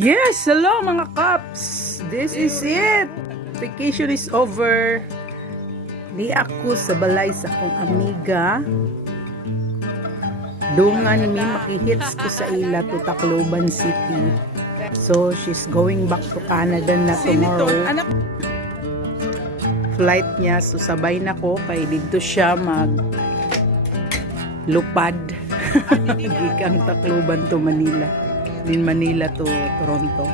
Yes, hello mga kaps. This is it. Vacation is over. Di ako sa balay sa akong amiga. Dungan mi makihits ko sa ila to Tacloban City. So she's going back to Canada na tomorrow. Flight niya, so sabay na ko kay dito siya mag lupad. Gikang Tacloban to Manila. Din Manila to Toronto.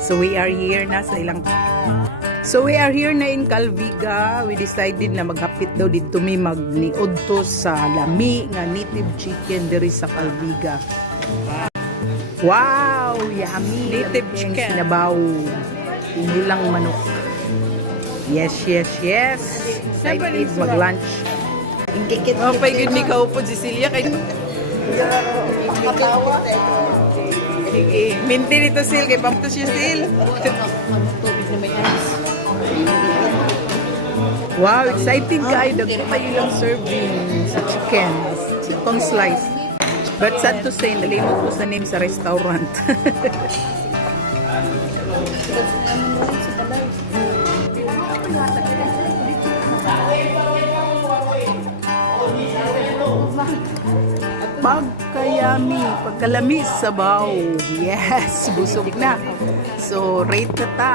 So we are here na sa ilang na in Calviga. We decided na maghapit daw dito mi magniod to sa lami nga native chicken diri sa Calviga. Wow, yummy native chicken sinabaw. Inulang manok. Yes. Excited mag-lunch. Oh, pay good ni kaupod si Celia kay Pakatawa. Sige, minti nito Sil kay pamto siya Sil. Wow, excited kayo. Dagko kayo lang serving sa chicken. Itong slice. But sad to say, nalimot ko sa name sa restaurant. Pagkalami sa sabaw. Yes, busog na. So, rate na ta.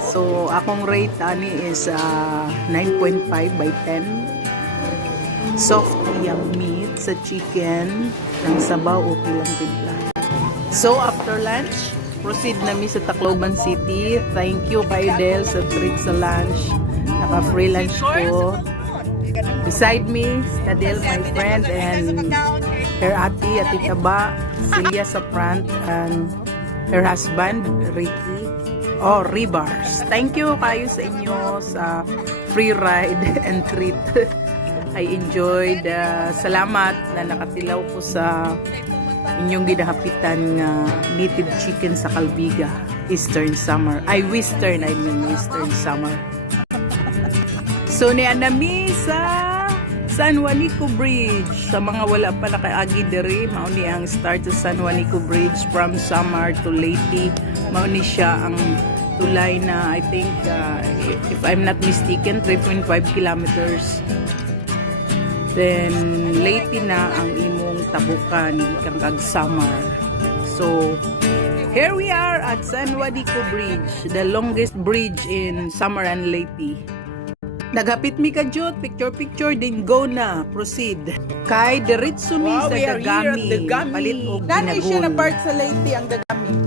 So, akong rate ani is 9.5 by 10. Soft yung meat sa chicken. Ang sabaw, okay lang timpla. So, after lunch, proceed na mi sa Tacloban City. Thank you kay Del sa treat sa lunch. Naka-free lunch ko. Beside me, Kadel, my friend, and her ati, Ati Taba, Celia sa front, and her husband, Ricky. Oh, Rebars. Thank you kayo sa inyo sa free ride and treat. I enjoyed. Salamat na nakatilaw ko sa inyong gidahapitan nga native chicken sa Calviga. Eastern Summer. Western Summer. So, ni Anami sa San Juanico Bridge. Sa mga wala pa nakaagi diri, mauni ang start sa San Juanico Bridge from Samar to Leyte. Mauni siya ang tulay na, I think, if I'm not mistaken, 3.5 kilometers. Then, Leyte na ang imong tabukan, ikang kag Samar. So, here we are at San Juanico Bridge, the longest bridge in Samar and Leyte. Naghapit mi ka Jot, picture then go na, proceed. Kay diretso mi sa Dagami. Palit og Nani siya na part sa Leyte ang Dagami.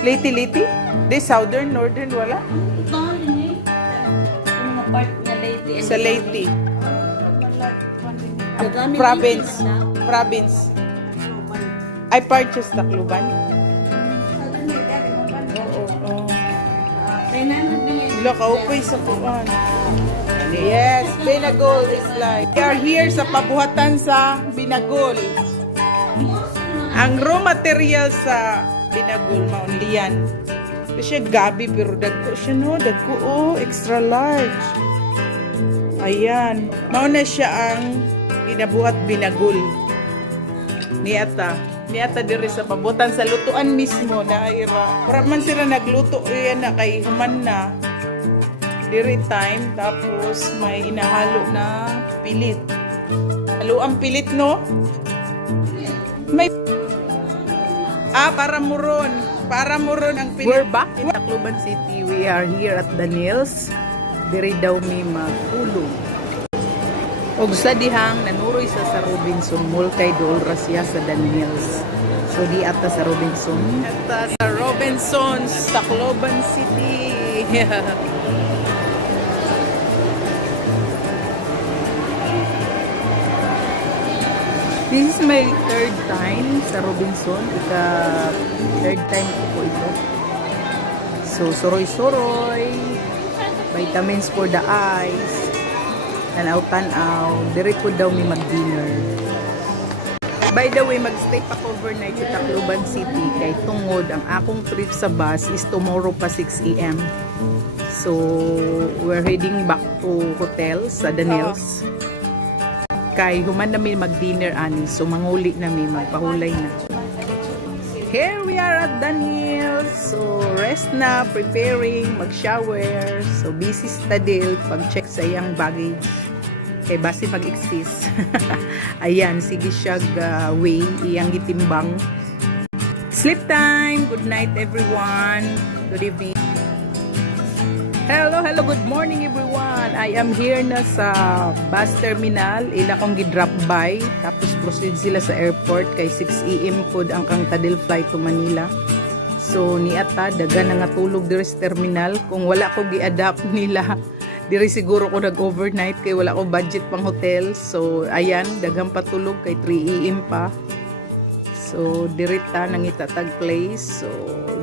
Leyte? Di southern, northern, wala? Sa Leyte. Province. Ay part siya sa Tacloban. Kaupay sa kuwan. Yes, Binagol is like. We are here sa pabuhatan sa Binagol. Ang raw material sa Binagol, maunlian. Siya gabi pero dagko siya no, extra large. Ayan, mauna siya ang ginabuhat Binagol. Niata diri sa pabutan sa lutuan mismo na ira. Para man sila nagluto yan na kay human na. Diri time, tapos may inahalo na pilit. Halo ang pilit, no? May para muron ang pilit. We're back in Tacloban City. We are here at Daniels. Diri daw mi magtulog. Og sa dihang nanuroy sa Robinson Mall kay Dolra siya sa Daniels. So di ata sa Robinson. Ata sa Robinsons, Tacloban City. This is my third time sa Robinson. Third time ko po ito. So, suroy-suroy. Vitamins for the eyes. Tanaw-tanaw. Dire po daw may mag-dinner. By the way, mag-stay pa overnight sa Tacloban City. Kay tungod, ang akong trip sa bus is tomorrow pa 6 a.m. So, we're heading back to hotel sa Daniels. Kay human namin mag-dinner ani, so manguli namin, magpahulay na. here we are at Daniel. So, rest na, preparing, mag-shower. So, busy study, pag-check sa iyang baggage. Kay basi mag-exist. Ayan, sige siya way, iyang gitimbang. Sleep time! Good night, everyone. Good evening. Hello, good morning everyone. I am here na sa bus terminal. Ila kong gi-drop by. Tapos proceed sila sa airport kay 6 AM pod ang kang Tadel flight to Manila. So niata daga na nga tulog diri sa terminal. Kung wala ko gi-adapt nila, diri siguro ko nag-overnight kay wala ko budget pang hotel. So ayan, dagang patulog kay 3 AM pa. So, dirita nang itatag place. So,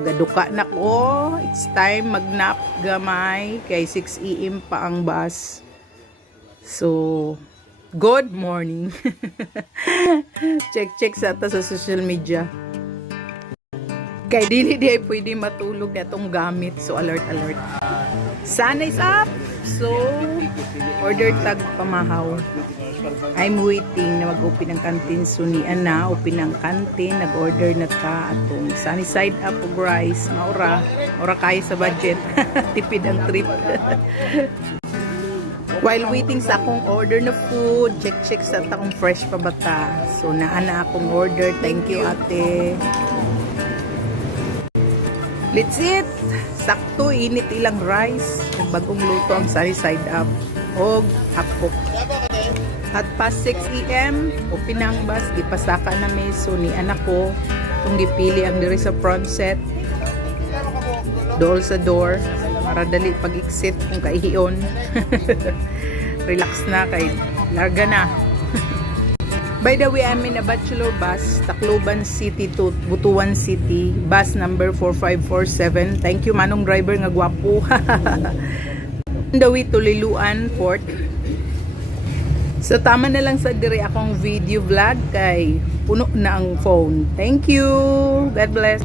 gaduka na ko. It's time magnap gamay. Kay 6 AM pa ang bus. So, good morning. Check sa ata sa social media. Kay dili di ay pwede matulog na itong gamit. So, alert. Sun is up. So, order tag pamahaw. I'm waiting na mag-open ang kantin. So, niyan na, open ang kantin. Nag-order na ta atong sunny side up og rice. Maura kaya sa budget. Tipid ang trip. While waiting sa akong order na food, check sa takong fresh pa bata. So, naana akong order. Thank you, ate. Let's eat! Sakto, init ilang rice. Nagbagong luto ang sunny side up. Og hapok. At past 6 AM, open ang bus, gipasaka na may so ni anak ko. Itong gipili ang diri sa front set. Dool sa door. Para dali pag-exit kung kaihiyon. Relax na kay larga na. By the way, I'm in a bachelor bus, Tacloban City to Butuan City, bus number 4547. Thank you manong driver nga gwapo. On the way to Liluan Port. So, tama na lang sa diri akong video vlog kay puno na ang phone. Thank you. God bless.